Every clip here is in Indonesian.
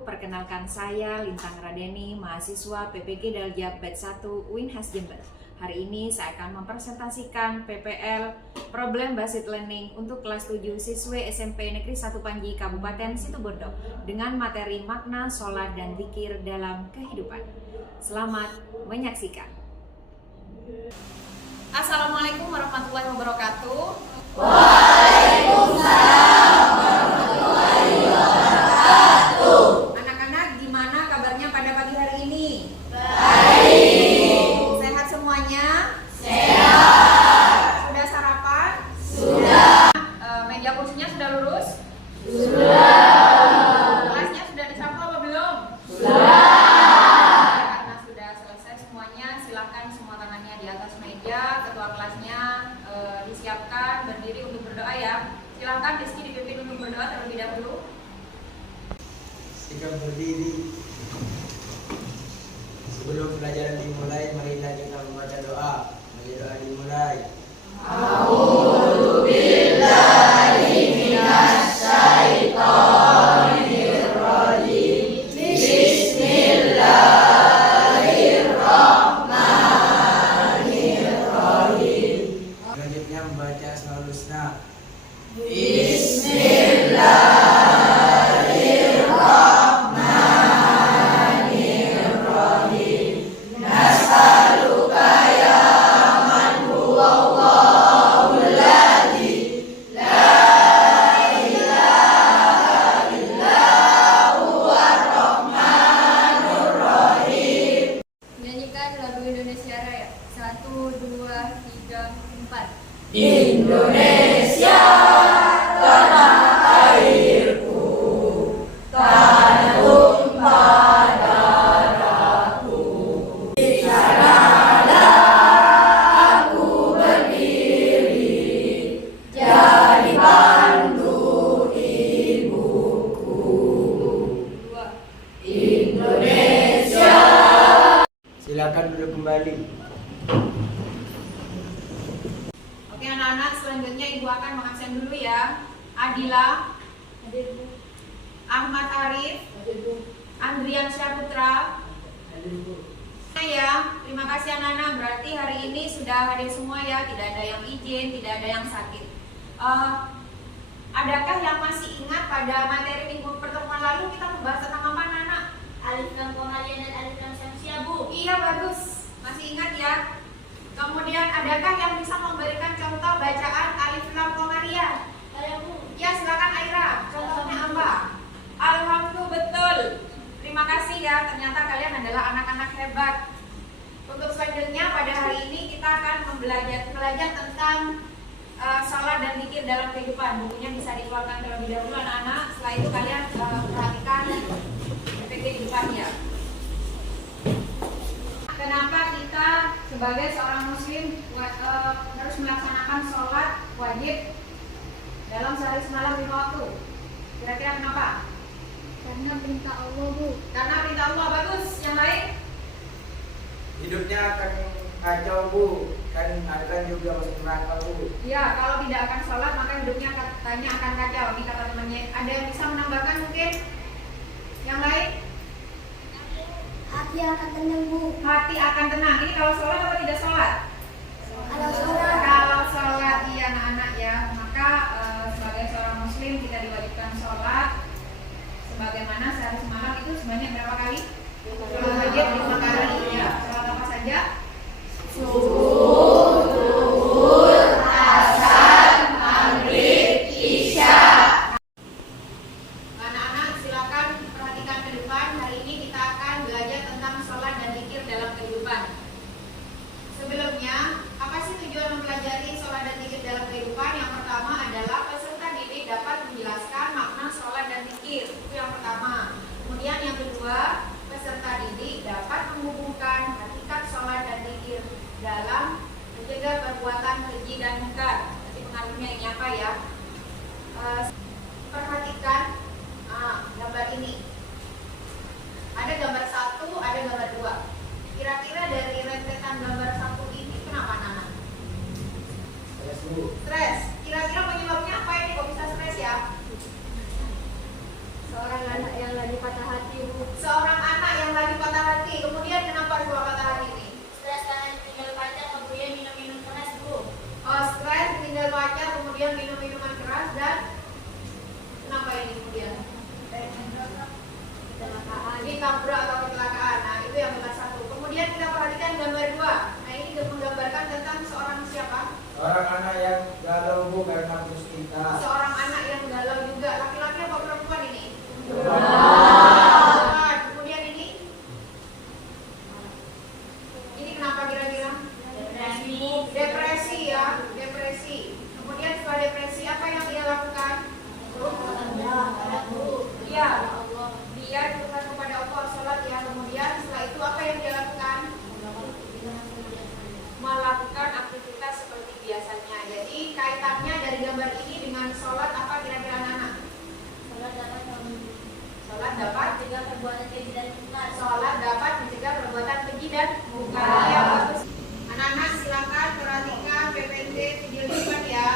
Perkenalkan saya Lintang Radeni, mahasiswa PPG Daljab Batch 1 Winhas Jember. Hari ini saya akan mempresentasikan PPL Problem Based Learning untuk kelas 7 siswi SMP Negeri 1 Panji Kabupaten Situbondo dengan materi makna sholat dan zikir dalam kehidupan. Selamat menyaksikan. Assalamualaikum warahmatullahi wabarakatuh. Waalaikumsalam warahmatullahi wabarakatuh. Anak-anak, gimana kabarnya pada pagi hari ini? Baik. Sehat semuanya? Sehat. Sudah sarapan? Sudah. Meja kursinya sudah lurus? Sudah. Kelasnya sudah disapu apa belum? Sudah. Karena sudah selesai semuanya, silakan semua tangannya di atas meja. Ketua kelasnya disiapkan berdiri untuk berdoa ya. Silakan Rizky dipimpin untuk berdoa terlebih dahulu. Sikap berdiri. Sebelum pelajaran dimulai, marilah kita membaca doa. Mari doa dimulai. A'udzu billahi minasy syaithanir rajim. Bismillahirrahmanirrahim. Selanjutnya membaca Asmaul Husna. Bismillahirrahmanirrahim. Nas'aluka ya man huwa Allahul ladzi la ilaha illa huwar rahmanur rahim. Nyanyikan lagu Indonesia Raya. 1, 2, 3, 4. Indonesia, tanah airku, tanah tumpah darahku. Di sanalah aku berdiri, jadi pandu ibuku. 2. Indonesia. Silakan duduk kembali. Oke anak-anak, selanjutnya Ibu akan mengabsen dulu ya. Adila, Ahmad Arif, Andrian Syaputra. Ya, terima kasih anak-anak. Berarti hari ini sudah hadir semua ya. Tidak ada yang izin, tidak ada yang sakit. Adakah yang masih ingat pada materi minggu pertemuan lalu kita membahas tentang apa anak-anak? Alif lam komariah dan alif lam syamsiah, Bu. Iya, bagus. Masih ingat ya? Kemudian adakah yang bisa memberikan contoh bacaan alif lam komariah? Saya, Bu. Ya, silakan Aira. Contohnya apa? Alhamdulillah, betul. Terima kasih ya. Ternyata kalian adalah anak-anak hebat. Untuk selanjutnya pada hari ini kita akan belajar tentang salat dan zikir dalam kehidupan. Bukunya bisa dikeluarkan terlebih dahulu anak-anak. Setelah itu kalian perhatikan PPG di depannya. Kenapa kita sebagai seorang muslim harus melaksanakan sholat wajib dalam sehari semalam 5 waktu? Kira-kira kenapa? Karena perintah Allah, Bu. Karena perintah Allah. Bagus. Yang lain? Hidupnya akan kacau, Bu. Kan akan juga masuk neraka, Bu. Ya, kalau tidak akan sholat maka hidupnya katanya akan kacau. Ini kata temannya. Ada yang bisa menambahkan mungkin? Yang lain? Hati akan tenang, Bu. Hati akan tenang. Ini kalau sholat atau tidak sholat? Kalau sholat. Kalau sholat, iya anak-anak ya. Maka sebagai seorang muslim kita diwajibkan sholat sebagaimana sehari semalam itu sebanyak berapa kali? Sholat wajib 5 kali ya. Sholat apa saja? Subuh, zuhur, asar, maghrib, isya. Anak-anak silakan perhatikan ke depan. Hari ini kita akan belajar tentang sholat dan zikir dalam kehidupan. Sebelumnya Depresi ya, depresi. Kemudian setelah depresi apa yang dia lakukan? Iya, dia curhat kepada Allah, sholat ya. Kemudian setelah itu apa yang dia lakukan? Melakukan aktivitas seperti biasanya. Jadi kaitannya dari gambar ini dengan sholat apa kira-kira anak-anak? Sholat dapat mencegah perbuatan keji dan munkar. Sholat dapat mencegah perbuatan keji dan munkar. Ya, bagus. Anak-anak silakan perhatikan PPT video depan ya.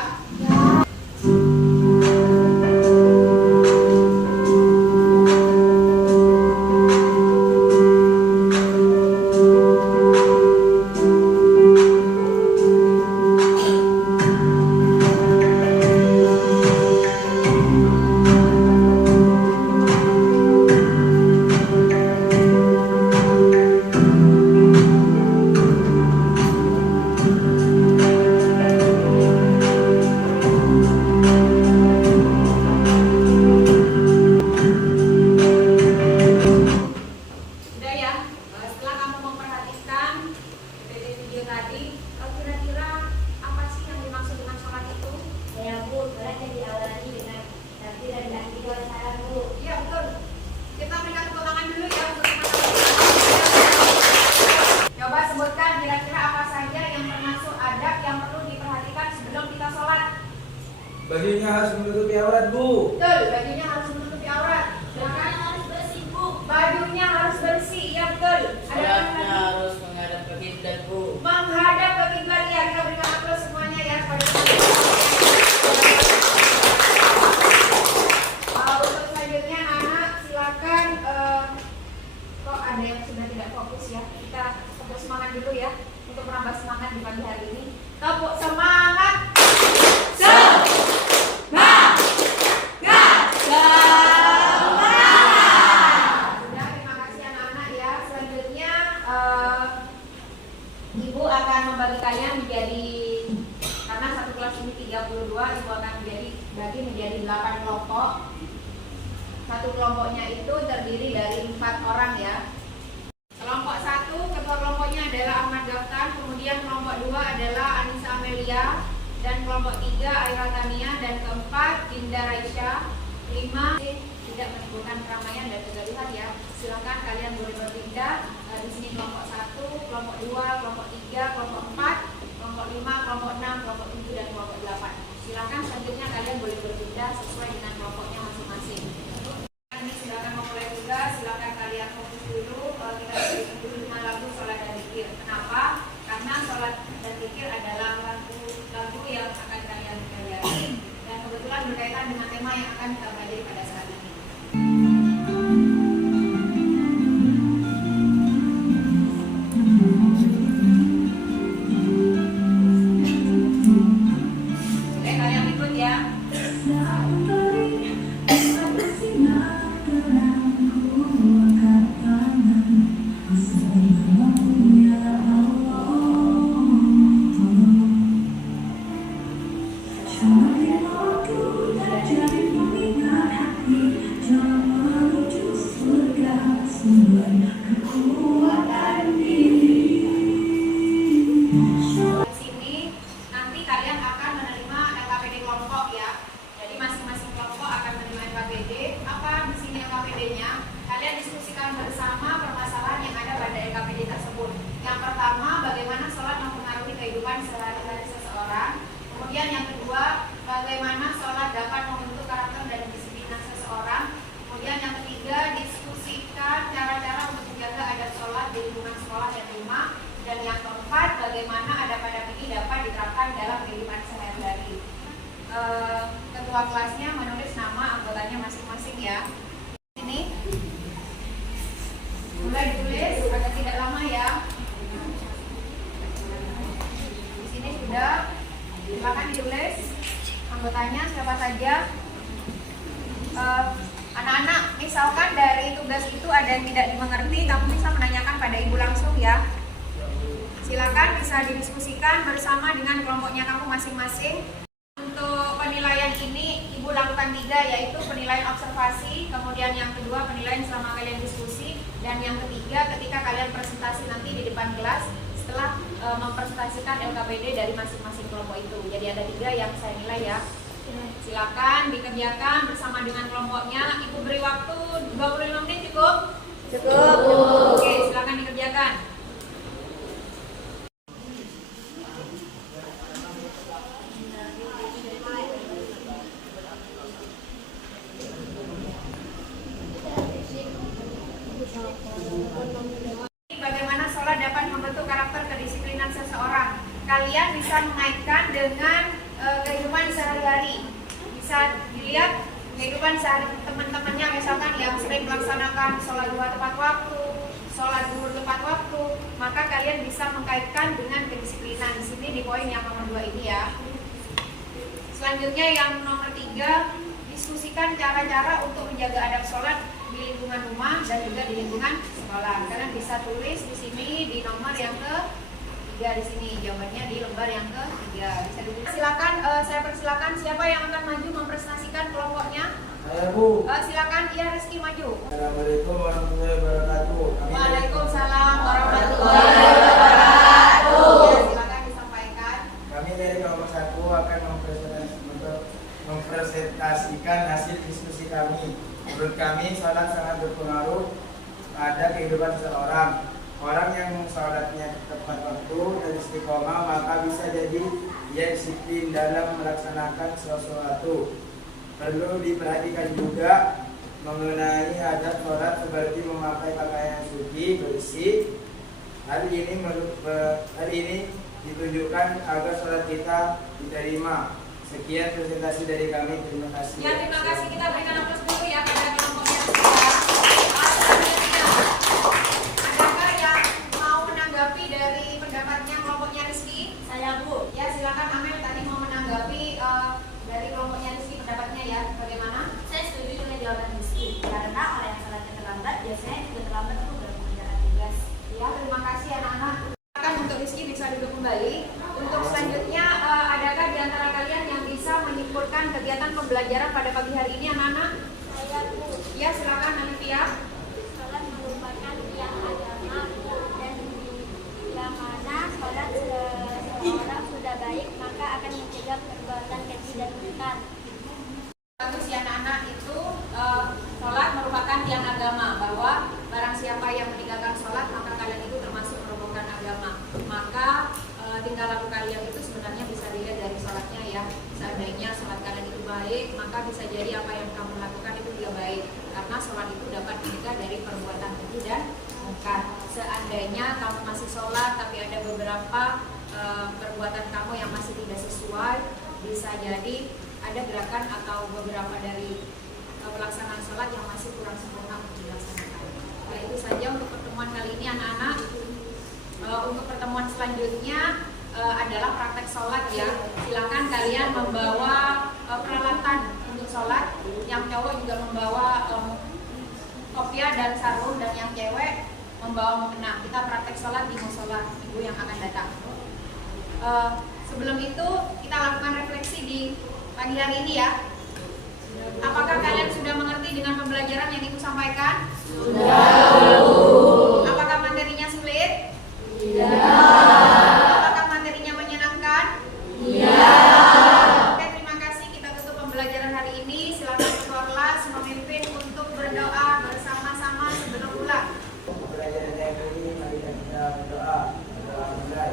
Bajunya harus menutupi aurat, Bu. Betul, bajunya harus menutupi aurat. Bajunya harus bersih, Bu. Bajunya harus bersih, ya betul. Sholatnya harus menghadap ke kiblat, Bu. Menghadap ke kiblat ya. Kita berikan aplaus semuanya ya pada untuk selanjutnya anak silakan kok ada yang sudah tidak fokus ya. Kita tepuk semangat dulu ya untuk menambah semangat di pagi hari ini. Tepuk semangat. Ibu akan membagi kalian menjadi, karena satu kelas ini 32, Ibu akan bagi menjadi 8 kelompok. Satu kelompoknya itu terdiri dari 4 orang ya. Kelompok 1, ketua kelompoknya adalah Ahmad Gaftan, kemudian kelompok 2 adalah Anissa Amelia, dan kelompok 3 Aira Tania, dan keempat Dinda Raisya. 5 tidak menimbulkan keramaian dan kegaduhan ya. Silakan kalian boleh berpindah. Di sini kelompok 1, kelompok 2, kelompok 3, kelompok 4, kelompok 5, kelompok 6, kelompok 7 dan kelompok 8. Silakan selanjutnya kalian boleh berpindah sesuai dengan kelompoknya masing-masing. Ini silakan memulai juga, silakan kalian fokus dulu. Kita berikan dulu dengan lagu sholat dan zikir. Kenapa? Karena sholat dan zikir adalah lagu yang akan kalian pelajari dan kebetulan berkaitan dengan tema yang akan kita pelajari pada saat ini. Oke, kalian ikut ya. Kemudian yang kedua, bagaimana sholat dapat membentuk karakter dan disiplin seseorang. Kemudian yang ketiga, diskusikan cara-cara untuk menjaga adab sholat di lingkungan sekolah dan rumah. Dan yang keempat, bagaimana adab-adab ini dapat diterapkan dalam kehidupan sehari-hari. Ketua kelasnya menulis nama anggotanya masing-masing ya. Ini mulai ditulis agar tidak lama ya. Di sini sudah. Silakan ditulis anggotanya siapa saja. Anak-anak, misalkan dari tugas itu ada yang tidak dimengerti, kamu bisa menanyakan pada ibu langsung ya. Silakan bisa didiskusikan bersama dengan kelompoknya kamu masing-masing. Untuk penilaian ini ibu lakukan 3, yaitu penilaian observasi, kemudian yang kedua penilaian selama kalian diskusi, dan yang ketiga ketika kalian presentasi nanti di depan kelas setelah mempresentasikan LKPD dari masing-masing kelompok itu. Jadi ada 3 yang saya nilai ya. Silakan dikerjakan bersama dengan kelompoknya. Ibu beri waktu 25 menit cukup? Cukup. Oke, silakan dikerjakan. Bagaimana sholat dapat membentuk karakter kedisiplinan seseorang? Kalian bisa mengaitkan dengan kehidupan sehari-hari. Bisa dilihat kehidupan sehari teman-temannya, misalkan yang sering melaksanakan sholat duha tepat waktu, sholat zuhur tepat waktu, maka kalian bisa mengkaitkan dengan kedisiplinan. Di sini di poin yang nomor 2 ini ya. Selanjutnya yang nomor 3, diskusikan cara-cara untuk menjaga adab sholat di lingkungan rumah dan juga di lingkungan sekolah. Kalian bisa tulis di sini di nomor yang ke-3 di sini, jawabannya di lembar yang ke-3. Bisa ditulis. Silakan, saya persilakan siapa yang akan maju mempresentasikan kelompoknya. Saya Bu. Silakan, iya Rizky maju. Assalamualaikum warahmatullahi wabarakatuh. Waalaikumsalam warahmatullahi wabarakatuh. Ya, silakan disampaikan. Kami dari kelompok 1 akan mempresentasikan hasil diskusi kami. Menurut kami, sholat sangat berpengaruh pada kehidupan seseorang. Orang yang sholatnya tepat waktu dan istiqomah, maka bisa jadi dia disiplin dalam melaksanakan sesuatu. Perlu diperhatikan juga mengenai adab sholat seperti memakai pakaian yang suci, bersih. Hal ini ditunjukkan agar sholat kita diterima. Sekian presentasi dari kami. Terima kasih. Ya, terima kasih. Kita berikan aplaus dulu ya pada kelompoknya. Adakah yang mau menanggapi dari pendapatnya kelompoknya Rizky? Saya Bu. Ya, silakan Amel tadi mau menanggapi dari kelompoknya Rizky pendapatnya ya. Bagaimana? Saya setuju dengan jawaban Rizky karena orang yang sholatnya terlambat biasanya juga terlambat untuk dalam mengerjakan tugas. Ya, terima kasih anak-anak. Silakan untuk Rizky bisa duduk kembali. Untuk selanjutnya, adakah di antara kalian yang bisa menyimpulkan kegiatan pembelajaran pada pagi hari ini anak-anak? Saya Bu. Ya, silakan Anifia. Sholat merupakan tiang agama dan bila mana sholat seseorang sudah baik maka akan mencegah perbuatan keji dan mungkar. Bagus ya anak-anak, itu sholat merupakan tiang agama, bahwa barang siapa yang meninggalkan sholat maka kalian itu termasuk merobohkan agama. Maka tingkah laku kalian itu sebenarnya bisa dilihat dari sholatnya ya. Seandainya sholat kalian itu baik, maka bisa jadi apa yang kamu lakukan itu juga baik, karena sholat itu dapat mencegah dari perbuatan keji dan mungkar. Seandainya kamu masih sholat tapi ada beberapa perbuatan kamu yang masih tidak sesuai, bisa jadi ada gerakan atau beberapa dari pelaksanaan sholat yang masih kurang sempurna untuk dilaksanakan. Nah, itu saja untuk pertemuan kali ini anak-anak. Untuk pertemuan selanjutnya adalah praktek sholat ya. Silakan kalian membawa peralatan untuk sholat. Yang cowok juga membawa kopiah dan sarung, dan yang cewek membawa mukena. Kita praktek sholat di musola ibu yang akan datang. Sebelum itu kita lakukan refleksi di pagi hari ini ya. Apakah kalian sudah mengerti dengan pembelajaran yang ibu sampaikan? Sudah. Apakah materinya sulit? Apakah materinya menyenangkan? Iya. Oke, terima kasih. Kita tutup pembelajaran hari ini. Silakan ketua kelas memimpin untuk berdoa bersama-sama sebelum pulang. Pembelajaran yang ini, mari kita berdoa. Berdoa mulai.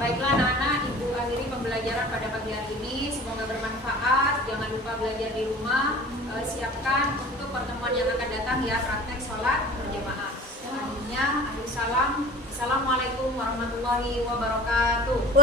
Baiklah anak-anak, ibu akhiri pembelajaran pada pagi hari ini. Semoga bermanfaat. Jangan lupa belajar di rumah. Siapkan untuk pertemuan yang akan datang ya, praktek sholat berjamaah. Selanjutnya, akhir salam. Assalamualaikum warahmatullahi wabarakatuh.